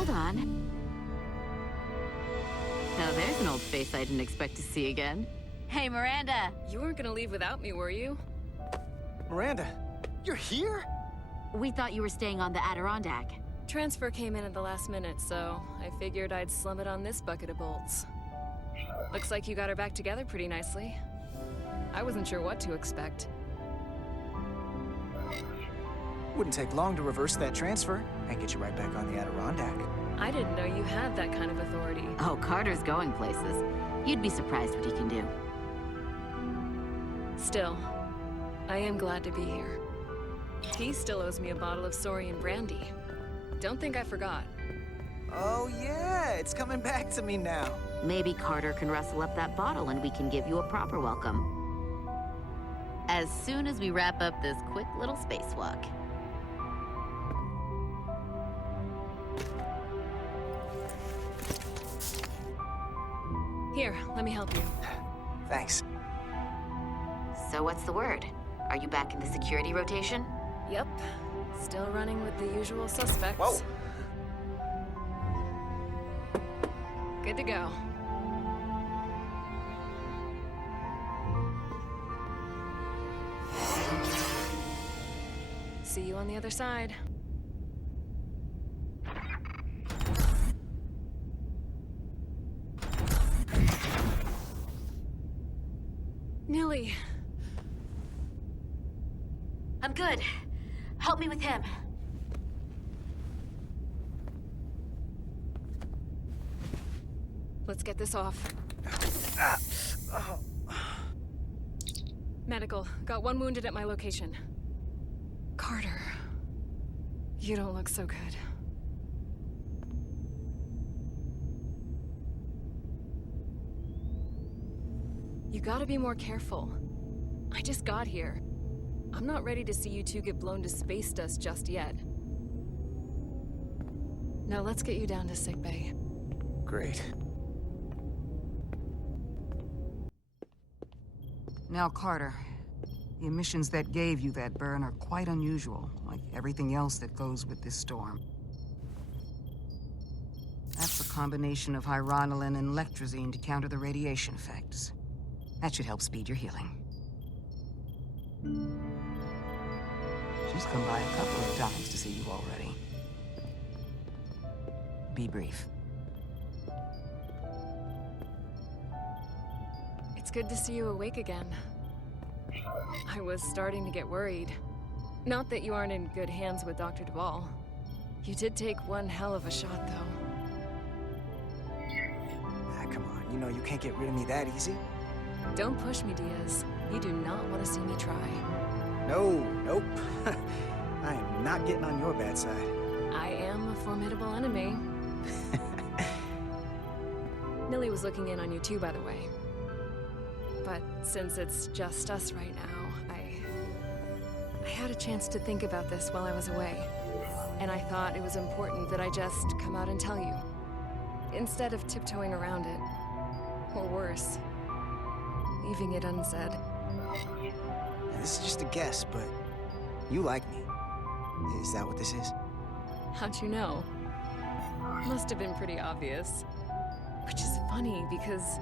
hold on. Now there's an old face I didn't expect to see again. Hey, Miranda! You weren't gonna leave without me, were you? Miranda, you're here? We thought you were staying on the Adirondack. Transfer came in at the last minute, so I figured I'd slum it on this bucket of bolts. Looks like you got her back together pretty nicely. I wasn't sure what to expect. Wouldn't take long to reverse that transfer and get you right back on the Adirondack. I didn't know you had that kind of authority. Oh, Carter's going places. You'd be surprised what he can do. Still, I am glad to be here. He still owes me a bottle of Saurian brandy. Don't think I forgot. Oh yeah, it's coming back to me now. Maybe Carter can rustle up that bottle and we can give you a proper welcome. As soon as we wrap up this quick little spacewalk. Here, let me help you. Thanks. So what's the word? Are you back in the security rotation? Yep. Still running with the usual suspects. Whoa! Good to go. See you on the other side. Nilly. I'm good. Help me with him. Let's get this off. Medical. Got one wounded at my location. Carter. You don't look so good. You gotta be more careful. I just got here. I'm not ready to see you two get blown to space dust just yet. Now let's get you down to sickbay. Great. Now, Carter, the emissions that gave you that burn are quite unusual, like everything else that goes with this storm. That's a combination of hyronolin and lectrozine to counter the radiation effects. That should help speed your healing. She's come by a couple of times to see you already. Be brief. It's good to see you awake again. I was starting to get worried. Not that you aren't in good hands with Dr. Duvall. You did take one hell of a shot, though. Ah, come on. You know you can't get rid of me that easy. Don't push me, Diaz. You do not want to see me try. No, nope. I am not getting on your bad side. I am a formidable enemy. Nilly was looking in on you too, by the way. But since it's just us right now, I had a chance to think about this while I was away. And I thought it was important that I just come out and tell you. Instead of tiptoeing around it. Or worse, leaving it unsaid. Now, this is just a guess, but you like me. Is that what this is? How'd you know? Must have been pretty obvious. Which is funny, because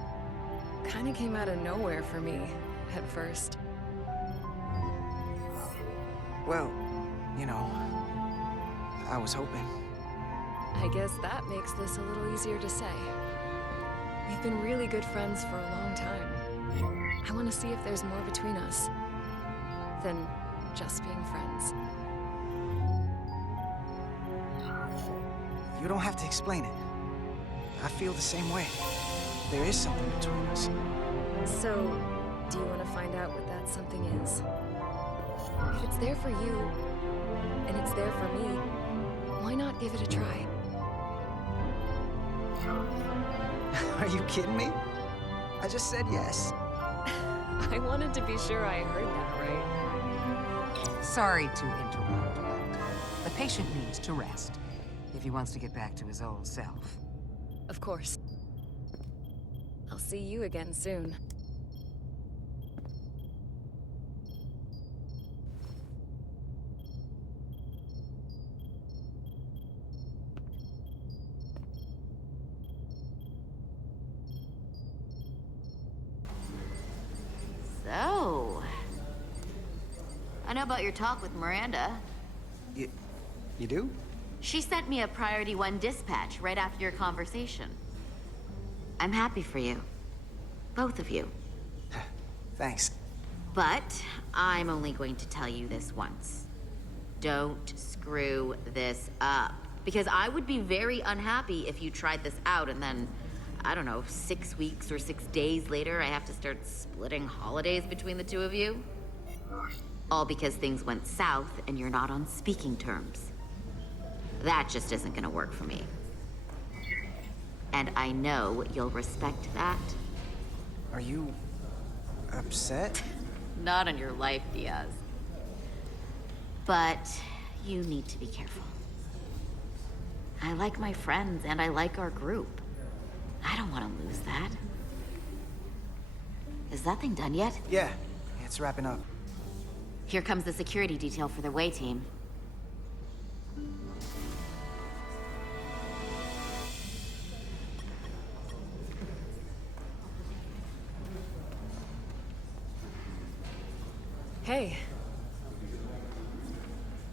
kinda came out of nowhere for me, at first. Well, you know, I was hoping. I guess that makes this a little easier to say. We've been really good friends for a long time. I want to see if there's more between us than just being friends. You don't have to explain it. I feel the same way. There is something between us. So, do you want to find out what that something is? If it's there for you, and it's there for me, why not give it a try? Are you kidding me? I just said yes. I wanted to be sure I heard that right. Sorry to interrupt, but the patient needs to rest if he wants to get back to his old self. Of course. I'll see you again soon. know about your talk with Miranda. You do? She sent me a Priority 1 dispatch right after your conversation. I'm happy for you. Both of you. Thanks. But I'm only going to tell you this once. Don't screw this up. Because I would be very unhappy if you tried this out and then, I don't know, 6 weeks or 6 days later, I have to start splitting holidays between the two of you. All because things went south and you're not on speaking terms. That just isn't gonna work for me. And I know you'll respect that. Are you upset? Not on your life, Diaz. But you need to be careful. I like my friends and I like our group. I don't want to lose that. Is that thing done yet? Yeah, it's wrapping up. Here comes the security detail for the way team. Hey,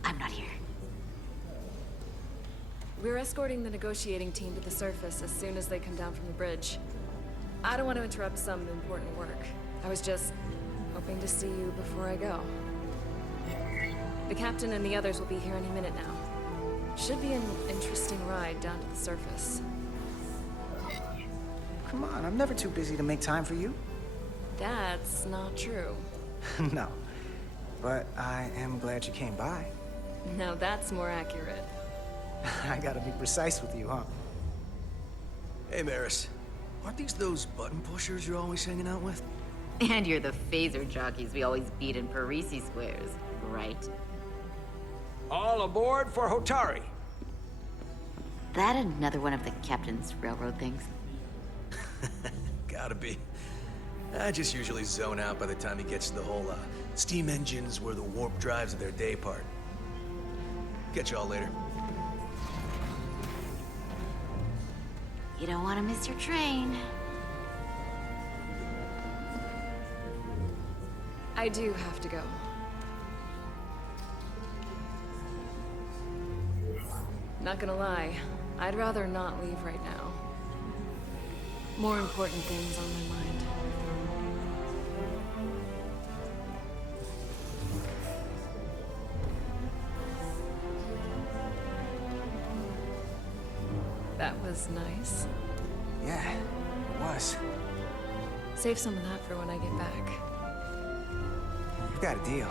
I'm not here. we're escorting the negotiating team to the surface as soon as they come down from the bridge. I don't want to interrupt some important work. I was just hoping to see you before I go. The captain and the others will be here any minute now. Should be an interesting ride down to the surface. Come on, I'm never too busy to make time for you. That's not true. No. But I am glad you came by. Now that's more accurate. I gotta be precise with you, huh? Hey, Maris. Aren't these those button pushers you're always hanging out with? And you're the phaser jockeys we always beat in Parisi squares, right? All aboard for Hotari! That another one of the captain's railroad things? Gotta be. I just usually zone out by the time he gets to the whole, steam engines were the warp drives of their day part. Catch y'all later. You don't want to miss your train. I do have to go. Not gonna lie, I'd rather not leave right now. More important things on my mind. That was nice. Yeah, it was. Save some of that for when I get back. You've got a deal.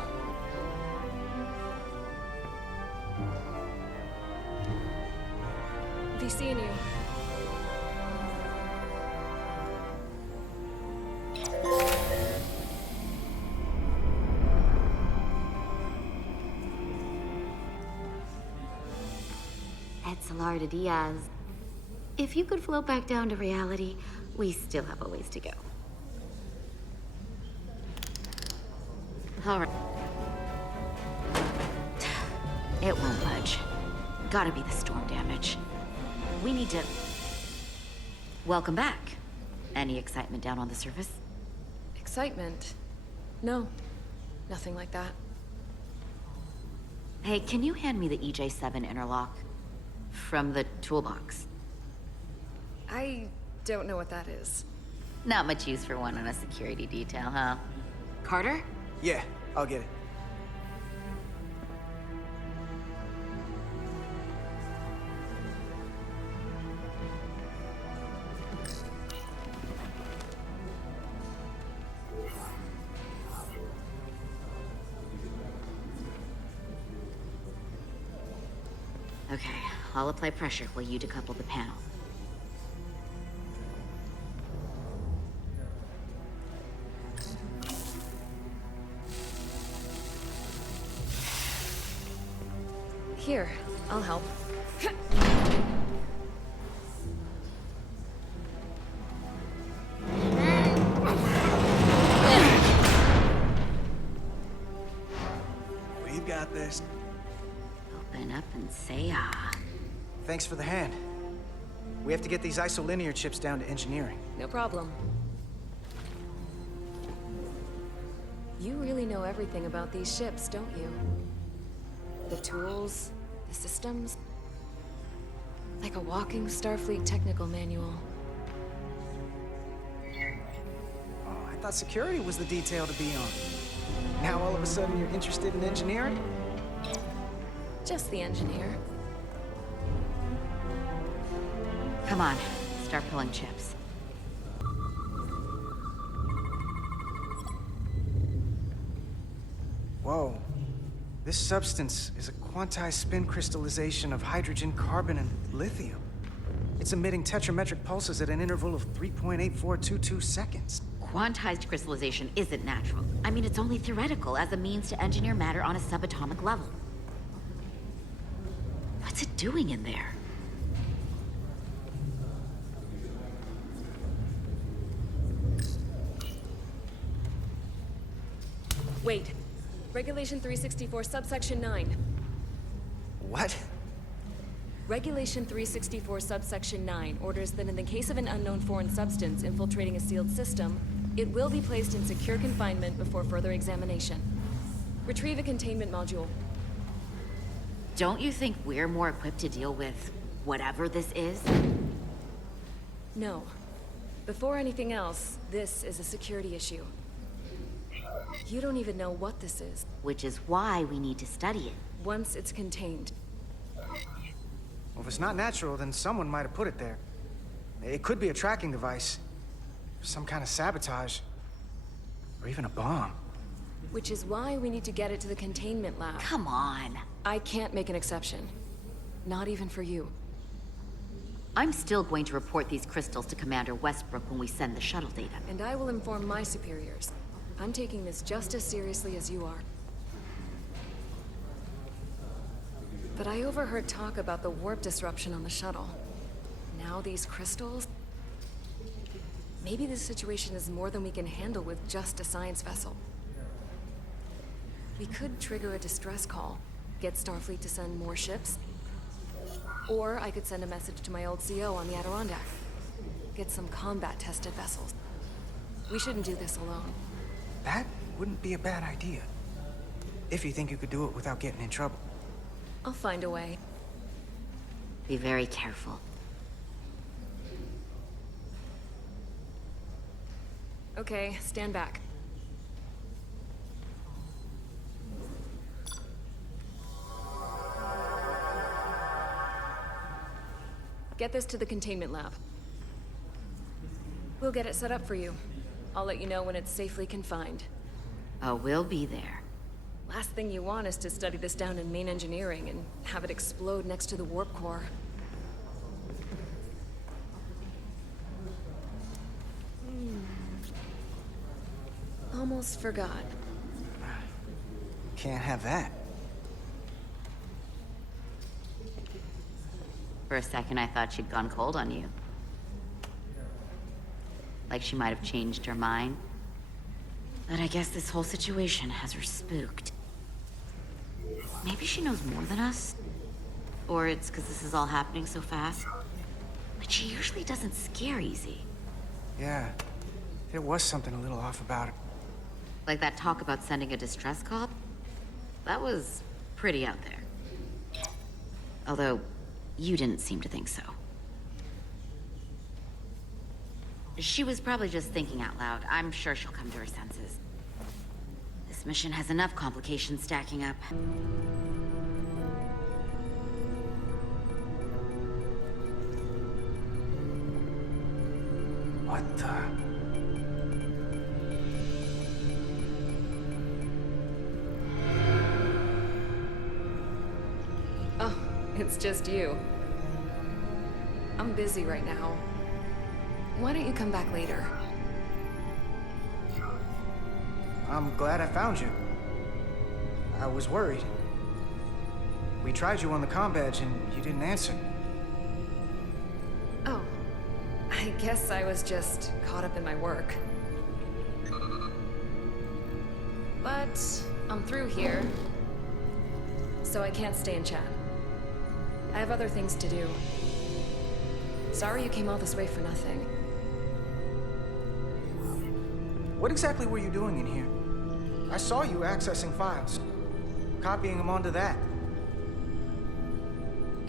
Be seeing you. Salar Diaz. If you could float back down to reality, we still have a ways to go. All right. It won't budge. Gotta be the storm damage. We need to... Welcome back. Any excitement down on the surface? Excitement? No. Nothing like that. Hey, can you hand me the EJ7 interlock? From the toolbox. I don't know what that is. Not much use for one on a security detail, huh? Carter? Yeah, I'll get it. Okay, I'll apply pressure while you decouple the panel. Here, I'll help. We've got this. Open up and say ah. Thanks for the hand. We have to get these isolinear chips down to engineering. No problem. You really know everything about these ships, don't you? The tools, the systems. Like a walking Starfleet technical manual. Oh, I thought security was the detail to be on. Now all of a sudden you're interested in engineering? Just the engineer. Come on, start pulling chips. Whoa. This substance is a quantized spin crystallization of hydrogen, carbon, and lithium. It's emitting tetrametric pulses at an interval of 3.8422 seconds. Quantized crystallization isn't natural. I mean, it's only theoretical as a means to engineer matter on a subatomic level. What's it doing in there? Wait. Regulation 364, subsection 9. What? Regulation 364, subsection 9 orders that in the case of an unknown foreign substance infiltrating a sealed system, it will be placed in secure confinement before further examination. Retrieve a containment module. Don't you think we're more equipped to deal with whatever this is? No. Before anything else, this is a security issue. You don't even know what this is. Which is why we need to study it. Once it's contained. Well, if it's not natural, then someone might have put it there. It could be a tracking device. Some kind of sabotage. Or even a bomb. Which is why we need to get it to the containment lab. Come on. I can't make an exception. Not even for you. I'm still going to report these crystals to Commander Westbrook when we send the shuttle data. And I will inform my superiors. I'm taking this just as seriously as you are. But I overheard talk about the warp disruption on the shuttle. Now these crystals? Maybe this situation is more than we can handle with just a science vessel. We could trigger a distress call, get Starfleet to send more ships. Or I could send a message to my old CO on the Adirondack. Get some combat-tested vessels. We shouldn't do this alone. That wouldn't be a bad idea. If you think you could do it without getting in trouble. I'll find a way. Be very careful. Okay, stand back. Get this to the containment lab. We'll get it set up for you. I'll let you know when it's safely confined. Oh, we'll be there. Last thing you want is to study this down in main engineering and have it explode next to the warp core. Almost forgot. Can't have that. For a second, I thought she'd gone cold on you. Like she might have changed her mind. But I guess this whole situation has her spooked. Maybe she knows more than us? Or it's because this is all happening so fast? But she usually doesn't scare easy. Yeah, there was something a little off about it. Like that talk about sending a distress call? That was pretty out there. Although, you didn't seem to think so. She was probably just thinking out loud. I'm sure she'll come to her senses. This mission has enough complications stacking up. What the? Oh, it's just you. I'm busy right now. Why don't you come back later? I'm glad I found you. I was worried. We tried you on the comm badge and you didn't answer. Oh, I guess I was just caught up in my work. But I'm through here, so I can't stay and chat. I have other things to do. Sorry you came all this way for nothing. What exactly were you doing in here? I saw you accessing files, copying them onto that.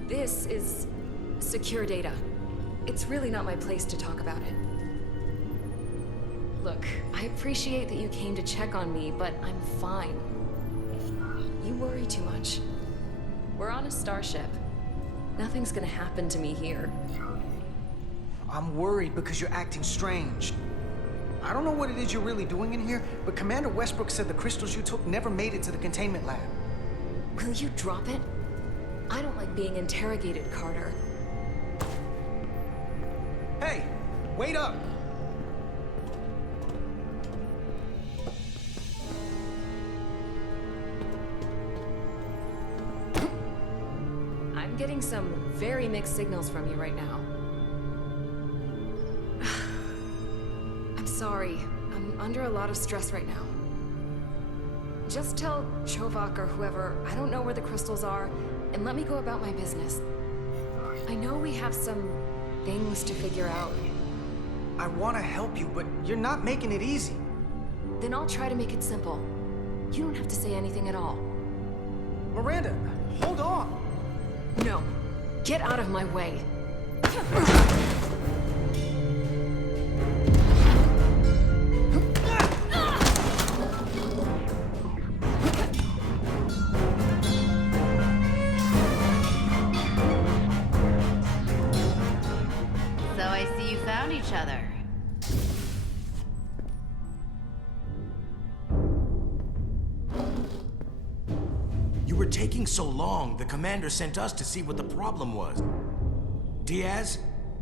This is secure data. It's really not my place to talk about it. Look, I appreciate that you came to check on me, but I'm fine. You worry too much. We're on a starship. Nothing's gonna happen to me here. I'm worried because you're acting strange. I don't know what it is you're really doing in here, but Commander Westbrook said the crystals you took never made it to the containment lab. Will you drop it? I don't like being interrogated, Carter. Hey, wait up! I'm getting some very mixed signals from you right now. I'm sorry. I'm under a lot of stress right now. Just tell Chovak or whoever I don't know where the crystals are, and let me go about my business. I know we have some things to figure out. I want to help you, but you're not making it easy. Then I'll try to make it simple. You don't have to say anything at all. Miranda, hold on! No. Get out of my way. So I see you found each other. You were taking so long, the commander sent us to see what the problem was. Diaz,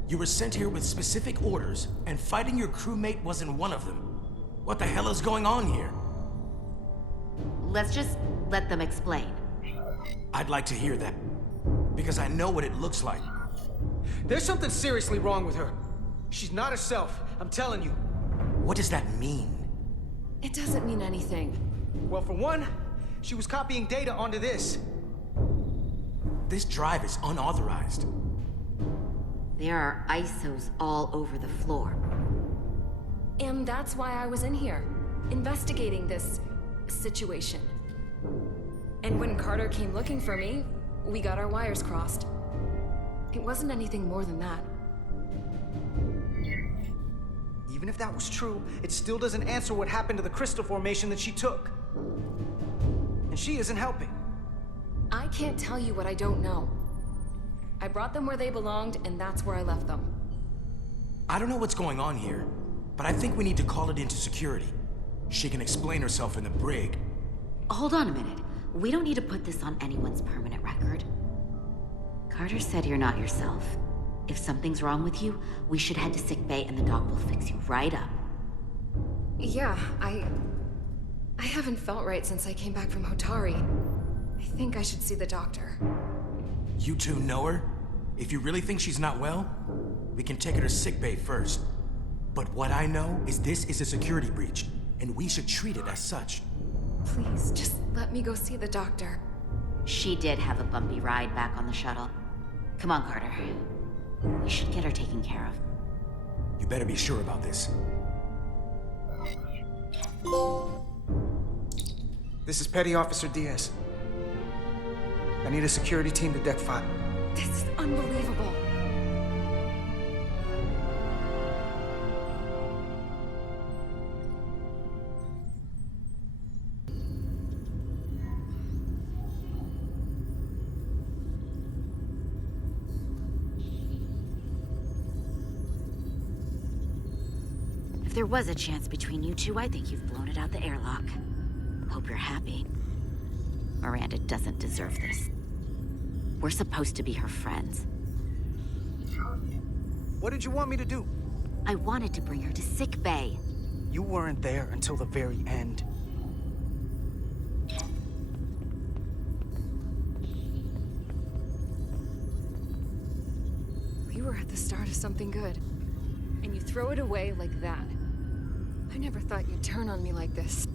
you were sent here with specific orders, and fighting your crewmate wasn't one of them. What the hell is going on here? Let's just let them explain. I'd like to hear that, because I know what it looks like. There's something seriously wrong with her. She's not herself, I'm telling you. What does that mean? It doesn't mean anything. Well, for one, she was copying data onto this. This drive is unauthorized. There are ISOs all over the floor. And that's why I was in here, investigating this situation. And when Carter came looking for me, we got our wires crossed. It wasn't anything more than that. Even if that was true, it still doesn't answer what happened to the crystal formation that she took. And she isn't helping. I can't tell you what I don't know. I brought them where they belonged, and that's where I left them. I don't know what's going on here, but I think we need to call it into security. She can explain herself in the brig. Hold on a minute. We don't need to put this on anyone's permanent record. Carter said you're not yourself. If something's wrong with you, we should head to sickbay and the doc will fix you right up. Yeah, I haven't felt right since I came back from Hotari. I think I should see the doctor. You two know her? If you really think she's not well, we can take her to sickbay first. But what I know is this is a security breach, and we should treat it as such. Please, just let me go see the doctor. She did have a bumpy ride back on the shuttle. Come on, Carter. We should get her taken care of. You better be sure about this. This is Petty Officer Diaz. I need a security team to deck 5. This is unbelievable. If there was a chance between you two, I think you've blown it out the airlock. Hope you're happy. Miranda doesn't deserve this. We're supposed to be her friends. What did you want me to do? I wanted to bring her to sickbay. You weren't there until the very end. We were at the start of something good, and you throw it away like that. I never thought you'd turn on me like this.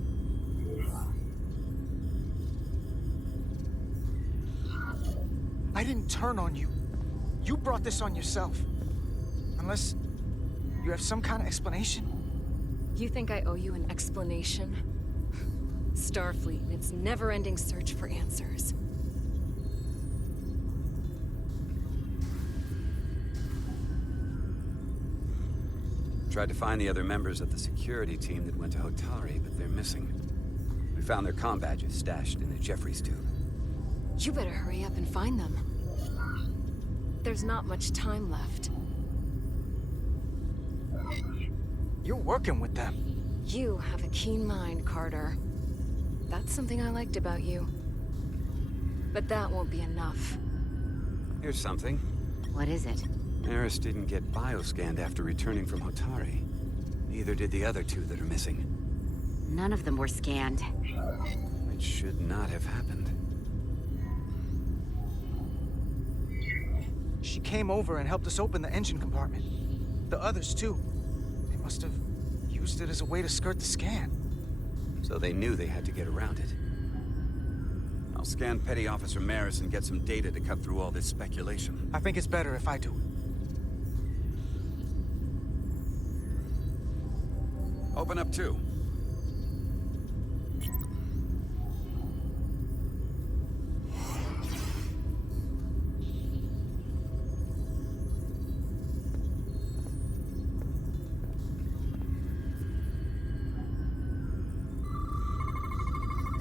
I didn't turn on you. You brought this on yourself. Unless you have some kind of explanation. You think I owe you an explanation? Starfleet and its never-ending search for answers. Tried to find the other members of the security team that went to Hotari, but they're missing. We found their comm badges stashed in a Jeffries tube. You better hurry up and find them. There's not much time left. You're working with them. You have a keen mind, Carter. That's something I liked about you. But that won't be enough. Here's something. What is it? Eris didn't get bioscanned after returning from Hotari. Neither did the other two that are missing. None of them were scanned. It should not have happened. She came over and helped us open the engine compartment. The others, too. They must have used it as a way to skirt the scan. So they knew they had to get around it. I'll scan Petty Officer Maris and get some data to cut through all this speculation. I think it's better if I do it. Open up too.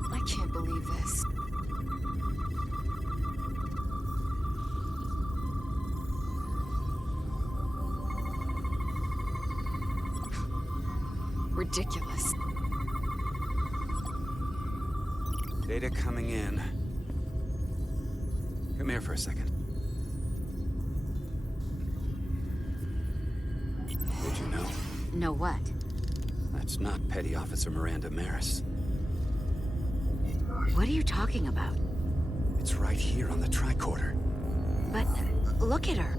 I can't believe this. Ridiculous. Data coming in. Come here for a second. Did you know? Know what? That's not Petty Officer Miranda Maris. What are you talking about? It's right here on the tricorder. But look at her.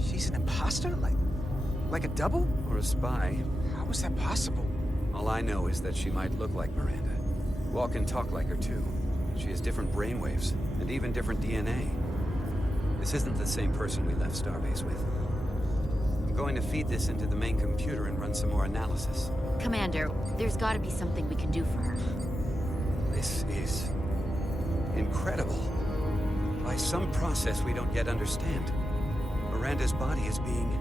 She's an imposter? Like a double? Or a spy. How is that possible? All I know is that she might look like Miranda. Walk and talk like her too. She has different brainwaves, and even different DNA. This isn't the same person we left Starbase with. I'm going to feed this into the main computer and run some more analysis. Commander, there's gotta be something we can do for her. This is incredible. By some process we don't yet understand, Miranda's body is being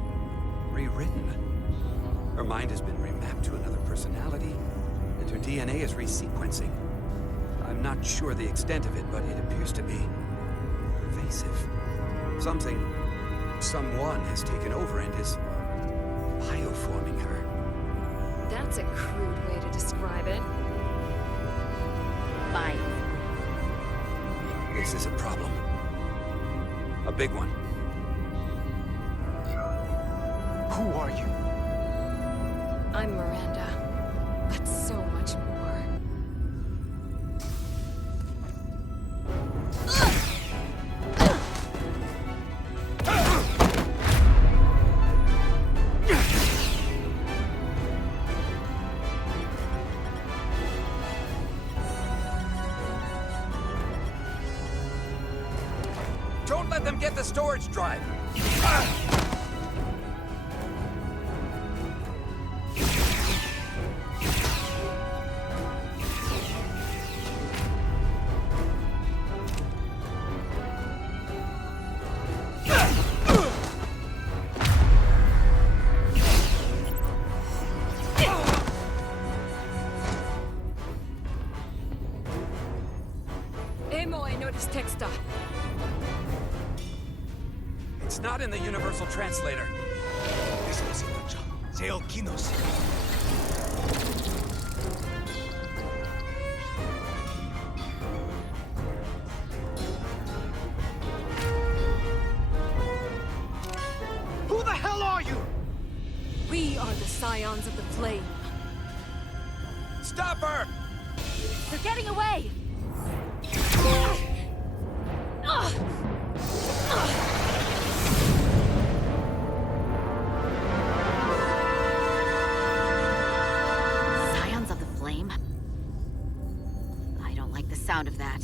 rewritten. Her mind has been remapped to another personality, and her DNA is resequencing. I'm not sure the extent of it, but it appears to be pervasive. Someone has taken over and is bioforming her. That's a crude way to describe it. Bye. This is a problem. A big one. Who are you? I'm Miranda, but so much more. Don't let them get the storage drive! Texta. It's not in the Universal Translator. Who the hell are you? We are the Scions of the Flame. Stop her! They're getting away! Scions of the Flame? I don't like the sound of that.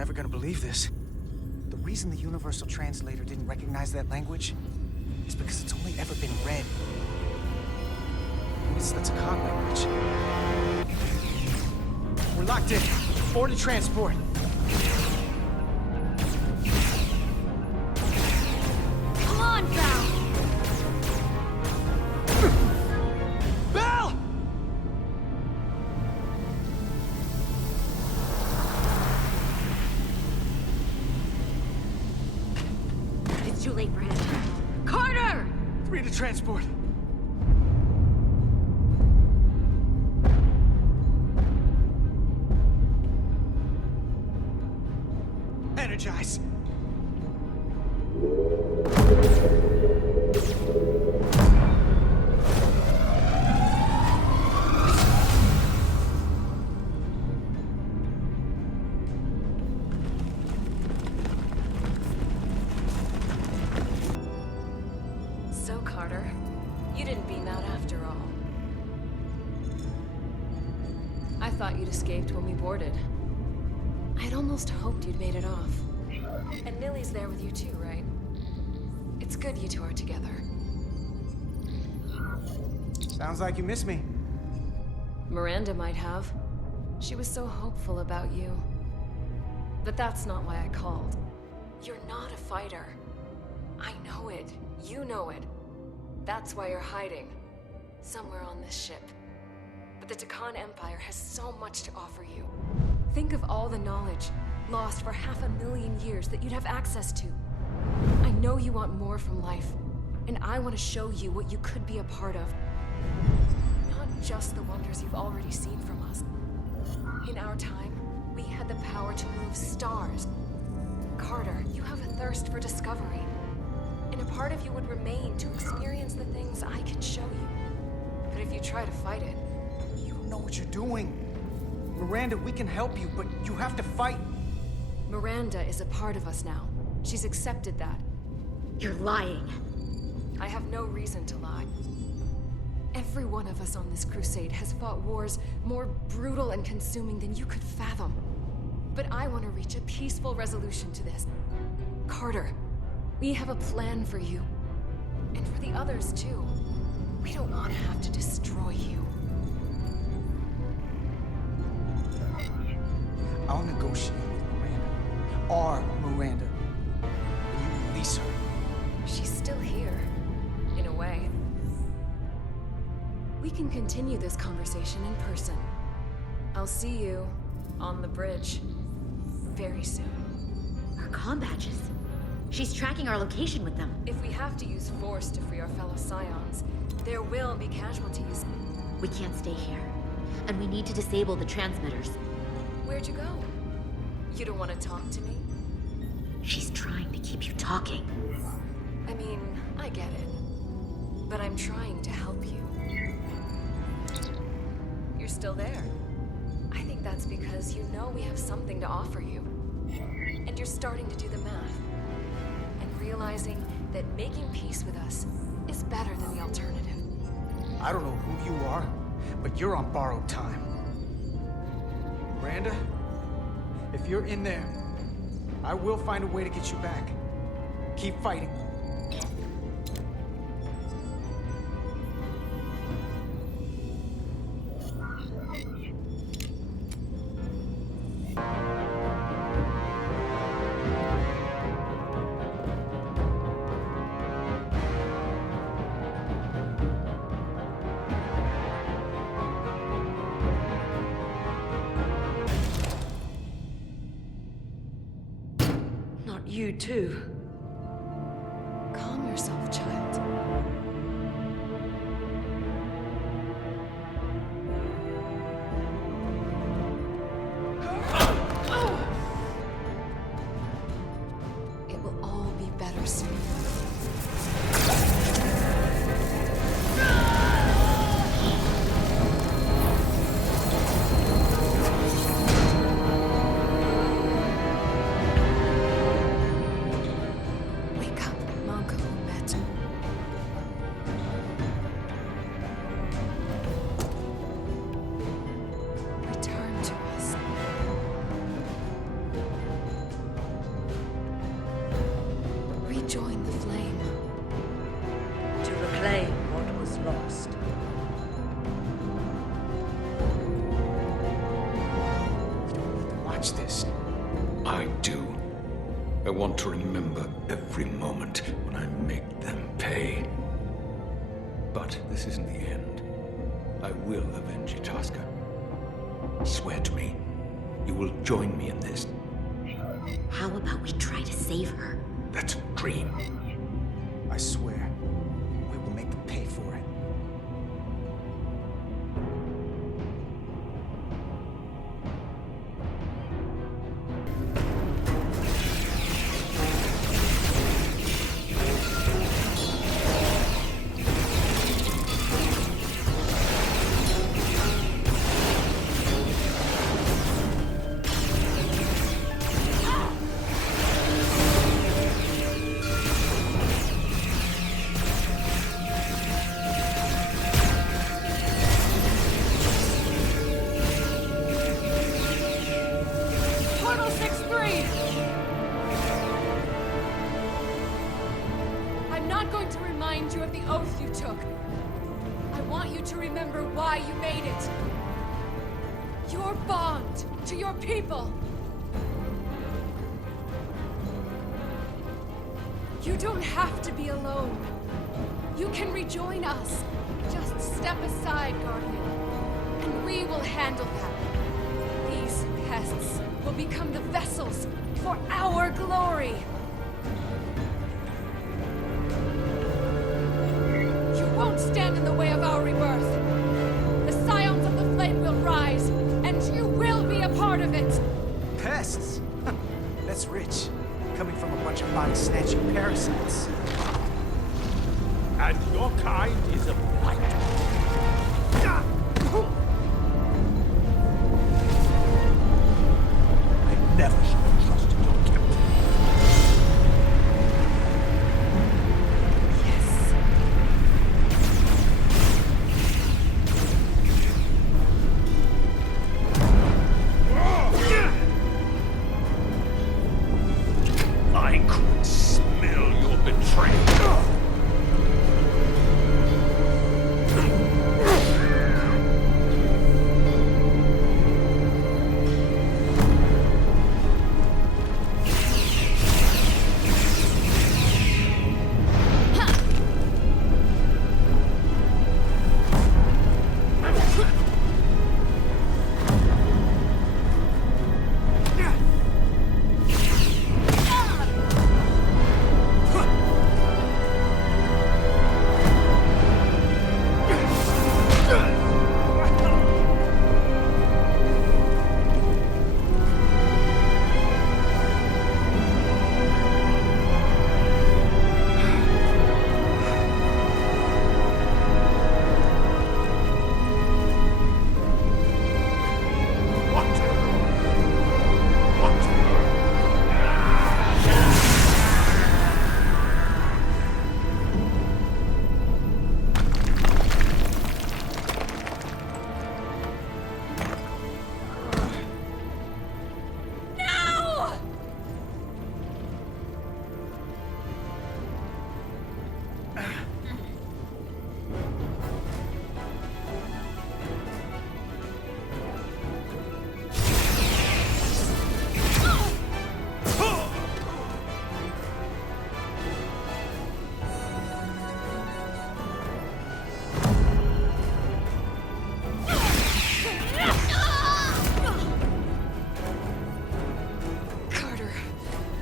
never gonna believe this. The reason the Universal Translator didn't recognize that language is because it's only ever been read. It's the Takan language. We're locked in. Board to transport. Come on, Val! Bell! It's too late for him. Carter! 3 to transport. Energize. So, Carter, you didn't beam out after all. I thought you'd escaped when we boarded. I'd almost hoped you'd made it off. And Millie's there with you too, right? It's good you two are together. Sounds like you miss me. Miranda might have. She was so hopeful about you. But that's not why I called. You're not a fighter. I know it. You know it. That's why you're hiding. Somewhere on this ship. But the Takan Empire has so much to offer you. Think of all the knowledge lost for 500,000 years that you'd have access to. I know you want more from life, and I want to show you what you could be a part of. Not just the wonders you've already seen from us. In our time, we had the power to move stars. Carter, you have a thirst for discovery. And a part of you would remain to experience the things I can show you. But if you try to fight it... You don't know what you're doing. Miranda, we can help you, but you have to fight. Miranda is a part of us now. She's accepted that. You're lying. I have no reason to lie. Every one of us on this crusade has fought wars more brutal and consuming than you could fathom. But I want to reach a peaceful resolution to this. Carter, we have a plan for you. And for the others, too. We don't want to have to destroy you. I'll negotiate with Miranda. Our Miranda. When you release her. She's still here, in a way. We can continue this conversation in person. I'll see you on the bridge very soon. Her comm badges. She's tracking our location with them. If we have to use force to free our fellow Scions, there will be casualties. We can't stay here. And we need to disable the transmitters. Where'd you go? You don't want to talk to me? She's trying to keep you talking. I mean, I get it. But I'm trying to help you. You're still there. I think that's because you know we have something to offer you. And you're starting to do the math. And realizing that making peace with us is better than the alternative. I don't know who you are, but you're on borrowed time. Miranda, if you're in there, I will find a way to get you back. Keep fighting. You too. Calm yourself, child. It will all be better soon. join the flame. To reclaim what was lost. We don't need to watch this. I do. I want to remember every moment when I make them pay. But this isn't the end. I will avenge Itasca. Swear to me, you will join me in this. How about we try to save her? That's a dream. I swear, we will make them pay for it. Portal 6-3! I'm not going to remind you of the oath you took. I want you to remember why you made it. Your bond to your people. You don't have to be alone. You can rejoin us. Just step aside, Guardian, and we will handle them. These pests will become the vessels for our glory. You won't stand in the way of our rebirth. The Scions of the Flame will rise, and you will be a part of it. Pests? That's rich. Coming from a bunch of body-snatching parasites. And your kind is a blight. I never should have trusted your captain. I could smell your betrayal.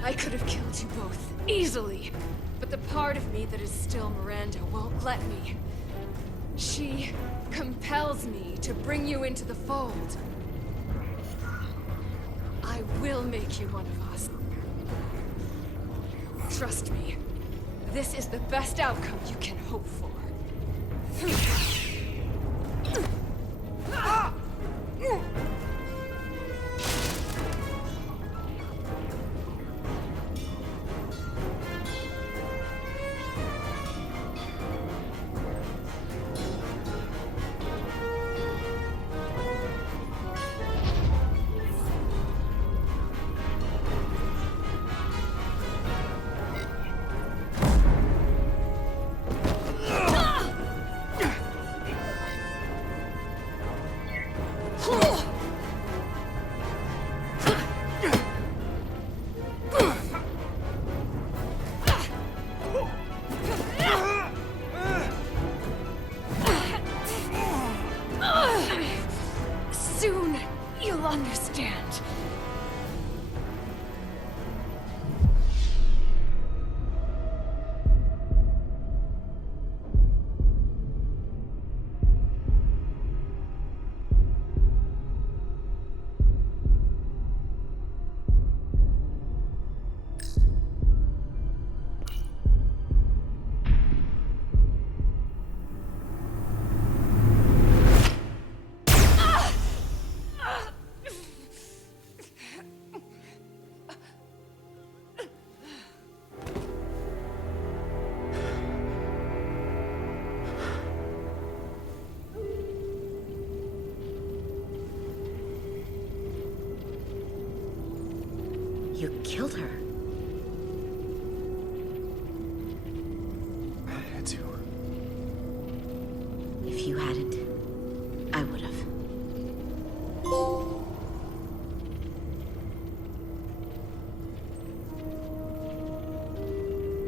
I could have killed you both, easily. But the part of me that is still Miranda won't let me. She compels me to bring you into the fold. I will make you one of us. Trust me, this is the best outcome you can hope for. killed her. I had to. If you hadn't, I would have.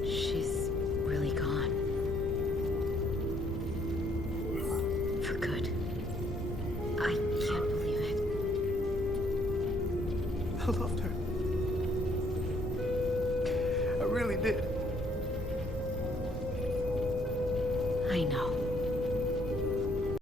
She's really gone. For good. I can't believe it. I loved her. I really did. I know.